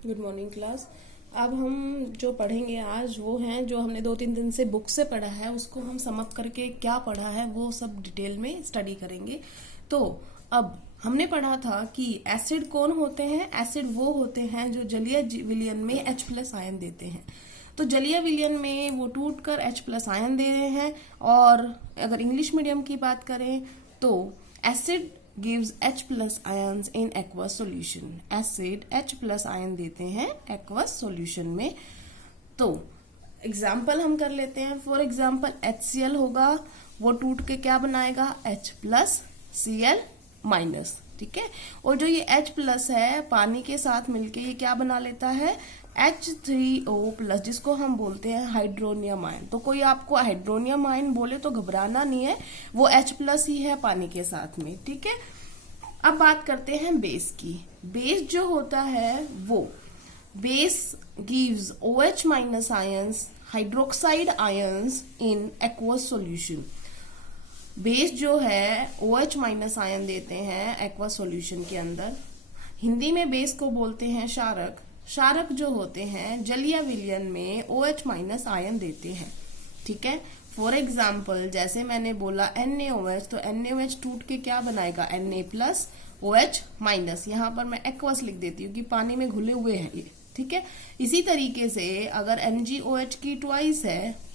Good morning class. अब हम जो पढ़ेंगे आज वो हैं जो हमने 2-3 दिन से बुक से पढ़ा है, उसको हम सम अप करके क्या पढ़ा है वो सब डिटेल में स्टडी करेंगे। तो अब हमने पढ़ा था कि एसिड कौन होते हैं। एसिड वो होते हैं जो जलीय विलयन में H+ आयन देते हैं। तो जलीय विलयन में वो टूट कर H+ आयन दे रहे हैं। और अगर इंग्लिश मीडियम की बात करें तो acid gives H+ ions in aqueous solution। Acid H+ ion देते हैं aqueous solution में। तो एग्जाम्पल हम कर लेते हैं। फॉर एग्जाम्पल HCl होगा, वो टूट के क्या बनाएगा H+ Cl-। ठीक है। और जो ये H+ है पानी के साथ मिलके ये क्या बना लेता है H3O+, जिसको हम बोलते हैं हाइड्रोनियम आयन। तो कोई आपको हाइड्रोनियम आयन बोले तो घबराना नहीं है, वो H+ ही है पानी के साथ में। ठीक है। अब बात करते हैं बेस की। बेस जो होता है वो base gives OH- ions, hydroxide ions in aqueous solution. Base जो है OH- आयन देते हैं एक्वस सॉल्यूशन के अंदर। हिंदी में बेस को बोलते हैं क्षारक। क्षारक जो होते हैं जलीय विलयन में OH- आयन देते हैं। ठीक है। फॉर एग्जाम्पल जैसे मैंने बोला NaOH, तो NaOH टूट के क्या बनाएगा Na+OH-। यहाँ पर मैं एक्वस लिख देती हूँ कि पानी में घुले हुए हैं ये। ठीक है। इसी तरीके से अगर MgOH की ट्वाइस है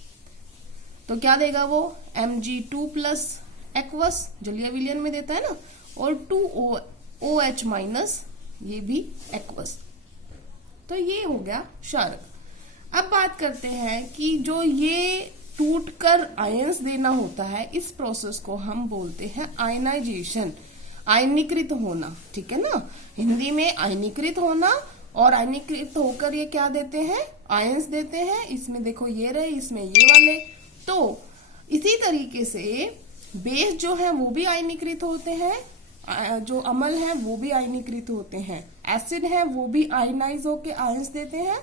तो क्या देगा वो Mg2+ एक्वस जलीय विलयन में देता है ना, और 2OH- ये भी एक्वस। तो ये हो गया क्षारक। अब बात करते हैं कि जो ये टूटकर आयंस देना होता है, इस प्रोसेस को हम बोलते हैं आयनाइजेशन, आयनीकृत होना। ठीक है ना। हिंदी में आयनीकृत होना, और आयनीकृत होकर ये क्या देते हैं आयंस देते हैं। इसमें देखो ये रहे, इसमें ये वाले। तो इसी तरीके से बेस जो है वो भी आयनीकृत होते हैं, जो अम्ल है वो भी आयनीकृत होते हैं, एसिड है वो भी आयनाइज होके आयंस देते हैं,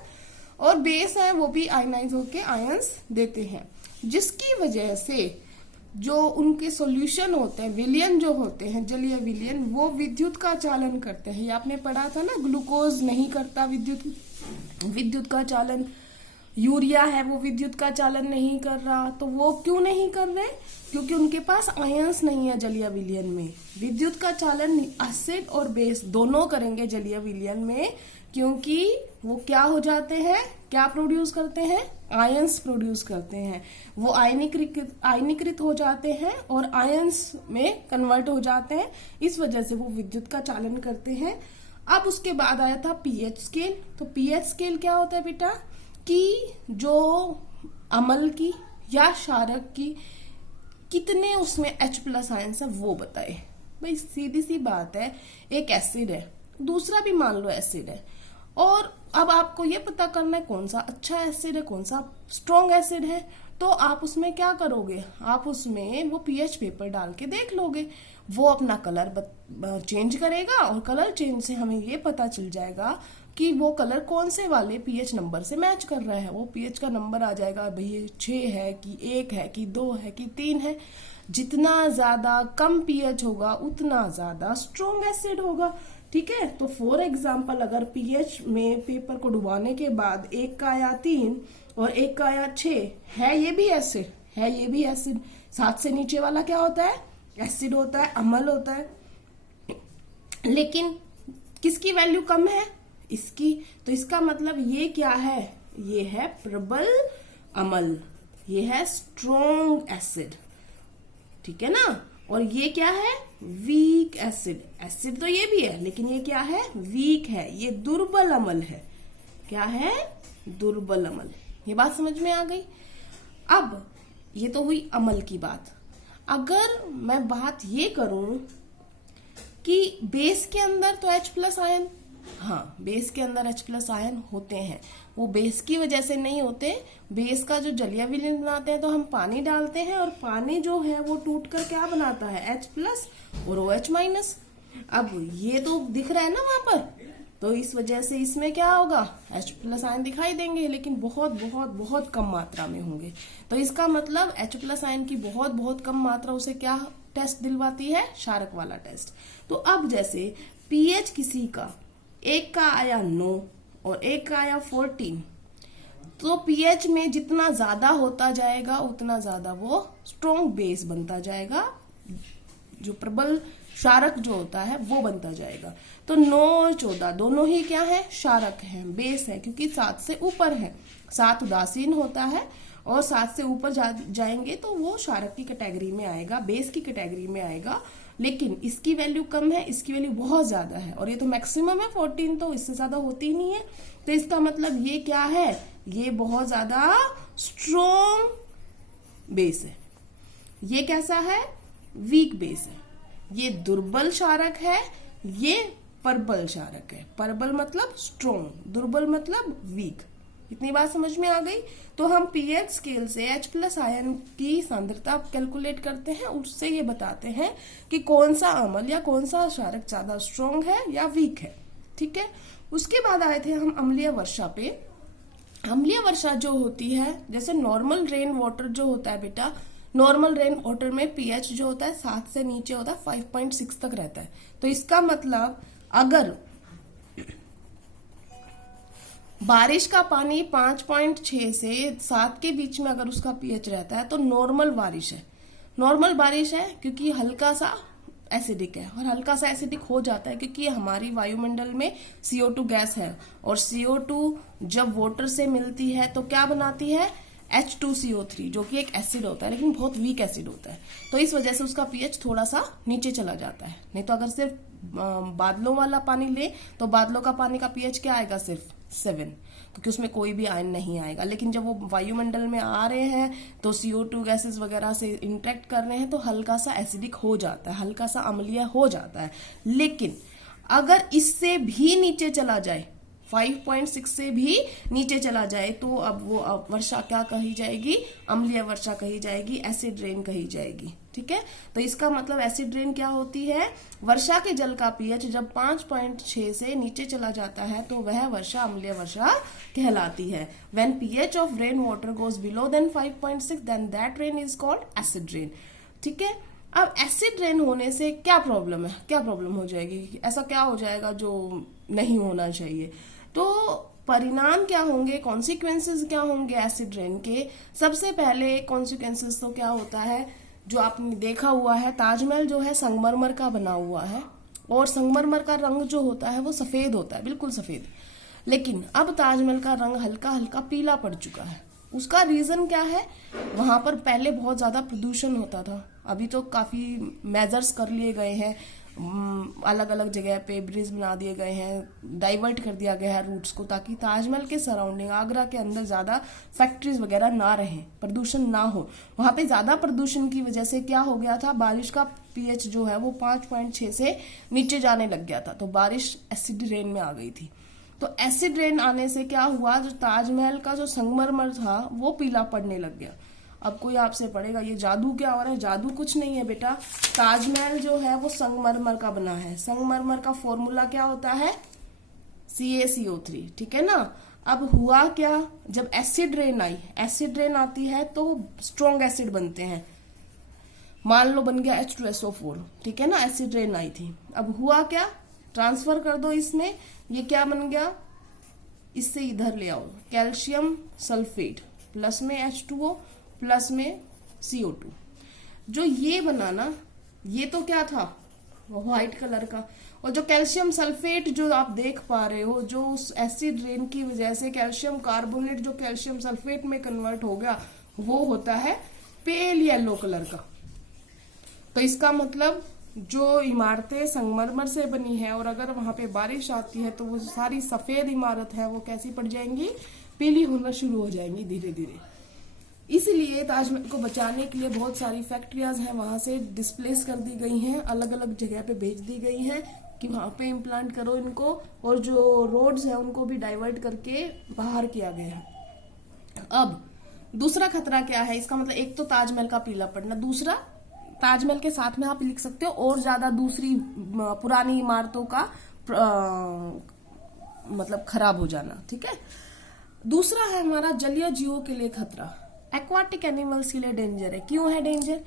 और बेस है वो भी आयनाइज होके आयंस देते हैं। जिसकी वजह से जो उनके सॉल्यूशन होते हैं, विलयन जो होते हैं जलीय विलयन, वो विद्युत का चालन करते हैं। ये आपने पढ़ा था ना, ग्लूकोज नहीं करता विद्युत का चालन। यूरिया है वो विद्युत का चालन नहीं कर रहा। तो वो क्यों नहीं कर रहे? क्योंकि उनके पास आयंस नहीं है जलीय विलयन में। विद्युत का चालन एसिड और बेस दोनों करेंगे जलीय विलयन में, क्योंकि वो क्या हो जाते हैं, क्या प्रोड्यूस करते हैं, आयंस प्रोड्यूस करते हैं। वो आयनीकृत हो जाते हैं और आयंस में कन्वर्ट हो जाते हैं। इस वजह से वो विद्युत का चालन करते हैं। अब उसके बाद आया था पीएच स्केल। तो पीएच स्केल क्या होता है बेटा, कि जो अम्ल की या क्षारक की कितने उसमें H+ आयंस है वो बताए। भाई सीधी सी बात है, एक एसिड है, दूसरा भी मान लो एसिड है, और अब आपको ये पता करना है कौन सा अच्छा एसिड है, कौन सा स्ट्रॉन्ग एसिड है। तो आप उसमें क्या करोगे, आप उसमें वो पीएच पेपर डाल के देख लोगे। वो अपना कलर चेंज करेगा, और कलर चेंज से हमें ये पता चल जाएगा कि वो कलर कौन से वाले पीएच नंबर से मैच कर रहा है। वो पीएच का नंबर आ जाएगा, भाई ये 6 है कि 1 है कि 2 है कि 3 है। जितना ज्यादा कम पीएच होगा उतना ज्यादा स्ट्रॉन्ग एसिड होगा। ठीक है। तो फॉर एग्जाम्पल अगर पीएच में पेपर को डुबाने के बाद एक का आया 3 और एक का आया 6 है, ये भी एसिड है, ये भी एसिड। 7 से नीचे वाला क्या होता है, एसिड होता है, अम्ल होता है। लेकिन किसकी वैल्यू कम है, इसकी। तो इसका मतलब ये क्या है, ये है प्रबल अम्ल, ये है स्ट्रॉन्ग एसिड। ठीक है ना। और ये क्या है, वीक एसिड। एसिड तो ये भी है, लेकिन ये क्या है, वीक है, ये दुर्बल अम्ल है। क्या है, दुर्बल अम्ल। ये बात समझ में आ गई। अब ये तो हुई अम्ल की बात। अगर मैं बात ये करूं कि बेस के अंदर तो H+ आयन, हाँ बेस के अंदर H+ आयन होते हैं। वो बेस की वजह से नहीं होते। बेस का जो जलीय विलयन बनाते हैं तो हम पानी डालते हैं, और पानी जो है वो टूट कर क्या बनाता है H+ और OH-। अब ये तो दिख रहा है ना वहां पर, तो इस वजह से इसमें क्या होगा, H+ आयन दिखाई देंगे, लेकिन बहुत बहुत बहुत कम मात्रा में होंगे। तो इसका मतलब H+ आयन की बहुत बहुत कम मात्रा उसे क्या टेस्ट दिलवाती है, क्षारक वाला टेस्ट। तो अब जैसे पीएच किसी का एक का आया 9 और एक का आया 14, तो पीएच में जितना ज्यादा होता जाएगा उतना ज्यादा वो स्ट्रॉन्ग बेस बनता जाएगा, जो प्रबल क्षारक जो होता है वो बनता जाएगा। तो 9 और 14 दोनों ही क्या है, क्षारक है, बेस है, क्योंकि 7 से ऊपर है। 7 उदासीन होता है और 7 से ऊपर जाएंगे तो वो क्षारक की कैटेगरी में आएगा, बेस की कैटेगरी में आएगा। लेकिन इसकी वैल्यू कम है, इसकी वैल्यू बहुत ज्यादा है, और ये तो मैक्सिमम है 14, तो इससे ज्यादा होती ही नहीं है। तो इसका मतलब ये क्या है, ये बहुत ज्यादा स्ट्रॉन्ग बेस है। ये कैसा है, वीक बेस है। ये दुर्बल क्षारक है, ये प्रबल क्षारक है। प्रबल मतलब स्ट्रॉन्ग, दुर्बल मतलब वीक। इतनी बात समझ में आ गई। तो हम पीएच स्केल से H+ आयन की सांद्रता कैलकुलेट करते हैं, उससे ये बताते हैं कि कौन सा अम्ल या कौन सा क्षारक ज्यादा स्ट्रॉन्ग है या वीक है। ठीक है। उसके बाद आए थे हम अम्लीय वर्षा पे। अम्लीय वर्षा जो होती है, जैसे नॉर्मल रेन वाटर जो होता है बेटा, नॉर्मल रेन वाटर में पीएच जो होता है 7 से नीचे होता है, 5.6 तक रहता है। तो इसका मतलब अगर बारिश का पानी 5.6 से 7 के बीच में अगर उसका पीएच रहता है तो नॉर्मल बारिश है। नॉर्मल बारिश है क्योंकि हल्का सा एसिडिक है, और हल्का सा एसिडिक हो जाता है क्योंकि हमारी वायुमंडल में CO2 गैस है, और CO2 जब वाटर से मिलती है तो क्या बनाती है, H2CO3, जो कि एक एसिड होता है लेकिन बहुत वीक एसिड होता है। तो इस वजह से उसका पीएच थोड़ा सा नीचे चला जाता है। नहीं तो अगर सिर्फ बादलों वाला पानी ले तो बादलों का पानी का पीएच क्या आएगा, सिर्फ 7, क्योंकि उसमें कोई भी आयन नहीं आएगा। लेकिन जब वो वायुमंडल में आ रहे हैं तो CO2 गैसेस वगैरह से इंटरेक्ट कर रहे हैं तो हल्का सा एसिडिक हो जाता है, हल्का सा अम्लीय हो जाता है। लेकिन अगर इससे भी नीचे चला जाए, 5.6 से भी नीचे चला जाए, तो अब वो वर्षा क्या कही जाएगी, अम्लीय वर्षा कही जाएगी, एसिड रेन कही जाएगी। ठीक है। तो इसका मतलब एसिड रेन क्या होती है, वर्षा के जल का पीएच जब 5.6 से नीचे चला जाता है तो वह वर्षा अम्लीय वर्षा कहलाती है। When pH of rain water goes below then 5.6 then that rain is called acid rain. ठीक है। अब एसिड रेन होने से क्या प्रॉब्लम है, क्या प्रॉब्लम हो जाएगी, ऐसा क्या हो जाएगा जो नहीं होना चाहिए। तो परिणाम क्या होंगे, कॉन्सिक्वेंसेस क्या होंगे एसिड रेन के। सबसे पहले कॉन्सिक्वेंसेस तो क्या होता है, जो आपने देखा हुआ है, ताजमहल जो है संगमरमर का बना हुआ है, और संगमरमर का रंग जो होता है वो सफेद होता है, बिल्कुल सफेद। लेकिन अब ताजमहल का रंग हल्का हल्का पीला पड़ चुका है। उसका रीजन क्या है, वहां पर पहले बहुत ज्यादा प्रदूषण होता था। अभी तो काफी मेजर्स कर लिए गए हैं, अलग अलग जगह पे ब्रिज बना दिए गए हैं, डाइवर्ट कर दिया गया है रूट्स को, ताकि ताजमहल के सराउंडिंग, आगरा के अंदर ज्यादा फैक्ट्रीज वगैरह ना रहे, प्रदूषण ना हो। वहां पे ज्यादा प्रदूषण की वजह से क्या हो गया था, बारिश का पीएच जो है वो 5.6 से नीचे जाने लग गया था, तो बारिश एसिड रेन में आ गई थी। तो एसिड रेन आने से क्या हुआ, जो ताजमहल का जो संगमरमर था वो पीला पड़ने लग गया। अब कोई आपसे पढ़ेगा ये जादू क्या हो रहा है, जादू कुछ नहीं है बेटा। ताजमहल जो है वो संगमरमर का बना है। संगमरमर का फॉर्मूला क्या होता है, CaCO3। ठीक है ना। अब हुआ क्या, जब एसिड रेन आई, एसिड रेन आती है तो स्ट्रॉन्ग एसिड बनते हैं। मान लो बन गया H2SO4। ठीक है ना, एसिड रेन आई थी। अब हुआ क्या, ट्रांसफर कर दो इसमें, ये क्या बन गया, इससे इधर ले आओ, कैल्शियम सल्फेट, प्लस में H2O, प्लस में CO2। जो ये बनाना, ये तो क्या था, व्हाइट कलर का, और जो कैल्शियम सल्फेट जो आप देख पा रहे हो, जो उस एसिड रेन की वजह से कैल्शियम कार्बोनेट जो कैल्शियम सल्फेट में कन्वर्ट हो गया, वो होता है पेल येलो कलर का। तो इसका मतलब जो इमारतें संगमरमर से बनी है और अगर वहां पे बारिश आती है तो वो सारी सफेद इमारत है वो कैसी पड़ जाएंगी, पीली होना शुरू हो जाएंगी धीरे धीरे। इसलिए ताजमहल को बचाने के लिए बहुत सारी फैक्ट्रियाज हैं, वहां से डिस्प्लेस कर दी गई हैं, अलग अलग जगह पे भेज दी गई हैं कि वहां पे इम्प्लांट करो इनको, और जो रोड्स है उनको भी डाइवर्ट करके बाहर किया गया है। अब दूसरा खतरा क्या है, इसका मतलब एक तो ताजमहल का पीला पड़ना, दूसरा ताजमहल के साथ में आप लिख सकते हो और ज्यादा दूसरी पुरानी इमारतों का मतलब खराब हो जाना। ठीक है। दूसरा है हमारा जलीय जीवों के लिए खतरा, एक्वाटिक एनिमल्स के लिए डेंजर है। क्यों है डेंजर,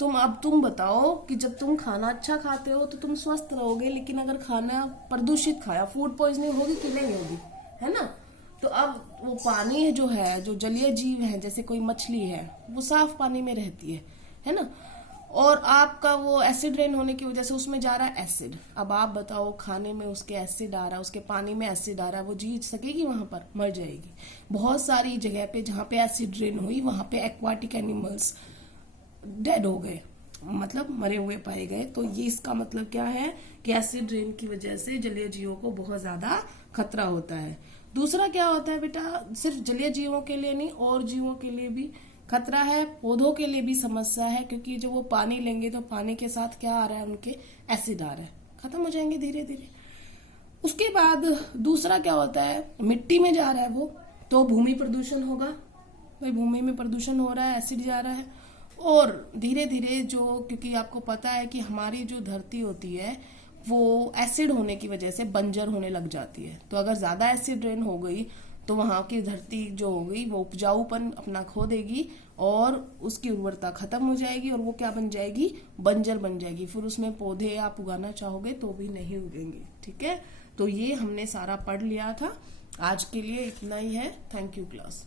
तुम बताओ कि जब तुम खाना अच्छा खाते हो तो तुम स्वस्थ रहोगे, लेकिन अगर खाना प्रदूषित खाया, फूड पॉइजनिंग होगी कि नहीं होगी, है ना। तो अब वो पानी जो है, जो जलीय जीव है, जैसे कोई मछली है, वो साफ पानी में रहती है ना। और आपका वो एसिड रेन होने की वजह से उसमें जा रहा है एसिड। अब आप बताओ, खाने में उसके एसिड आ रहा है, उसके पानी में एसिड आ रहा है, वो जी सकेगी? वहां पर मर जाएगी। बहुत सारी जगह पे जहां पे एसिड रेन हुई, वहां पे एक्वाटिक एनिमल्स डेड हो गए, मतलब मरे हुए पाए गए। तो ये इसका मतलब क्या है कि एसिड रेन की वजह से जलीय जीवों को बहुत ज्यादा खतरा होता है। दूसरा क्या होता है बेटा, सिर्फ जलीय जीवों के लिए नहीं, और जीवों के लिए भी खतरा है, पौधों के लिए भी समस्या है, क्योंकि जब वो पानी लेंगे तो पानी के साथ क्या आ रहा है, उनके एसिड आ रहा है, खत्म हो जाएंगे धीरे धीरे। उसके बाद दूसरा क्या होता है, मिट्टी में जा रहा है वो, तो भूमि प्रदूषण होगा। भाई भूमि में प्रदूषण हो रहा है, एसिड जा रहा है, और धीरे धीरे जो, क्योंकि आपको पता है कि हमारी जो धरती होती है वो एसिड होने की वजह से बंजर होने लग जाती है। तो अगर ज्यादा एसिड रेन हो गई तो वहां की धरती जो हो गई वो उपजाऊपन अपना खो देगी और उसकी उर्वरता खत्म हो जाएगी, और वो क्या बन जाएगी, बंजर बन जाएगी। फिर उसमें पौधे आप उगाना चाहोगे तो भी नहीं उगेंगे। ठीक है, तो ये हमने सारा पढ़ लिया था। आज के लिए इतना ही है। Thank you class.